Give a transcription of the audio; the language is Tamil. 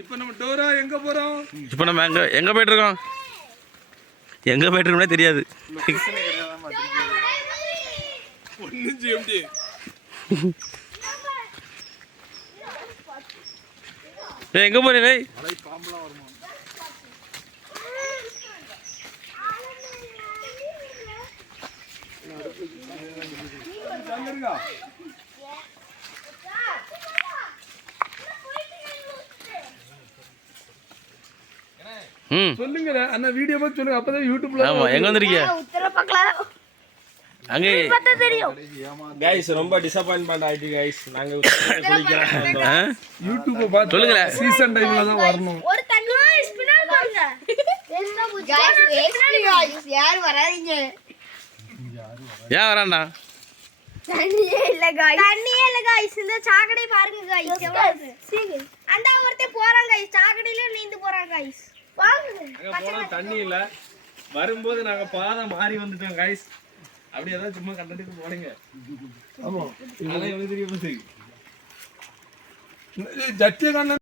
இப்போ நம்ம டோரா எங்க போறோம்? இப்போ நம்ம எங்கே எங்கே போயிட்டுருக்கோம்? எங்கே போயிட்டுருக்கோம்னே தெரியாது. ஒன்னும் செய்ய முடியாது ஏய் எங்கே போறீங்க ம் சொல்லுங்க அண்ணா வீடியோ பார்த்து சொல்லுங்க அப்பதான் யூடியூப்ல ஆமாம் எங்கே வந்திருக்கீங்க உத்தர பக்கம் அங்கே பார்த்தா தெரியும் கைஸ் ரொம்ப டிசப்பாயின்மெண்ட் ஆயிட்டு கைஸ் நாங்க குளிக்கலாம் ஆ யூடியூப் பார்த்து சொல்லுங்களேன். சீசன் டைம்ல தான் வரணும் ஒரு தண்ணி ஸ்பின்னர் பாருங்க யார் வராதீங்க ஏன் வரான்டா தண்ணியே இல்ல गाइस தண்ணியே இல்ல गाइस இந்த சாக்கடை பாருங்க गाइस எவ்வளவு அந்த ஒருத்தன் போறான் गाइस சாக்கடையில நீந்து போறான் गाइस வாங்க அங்க போனா தண்ணி இல்ல. வரும்போது நாங்க பாதை மாறி வந்துட்டோம் கைஸ் அப்படி ஏதாவது சும்மா கண்டதுக்கு போடுங்க ஆமா. அதெல்லாம் எவ்வளவு தெரியும் ஜட்டிய கண்ணன்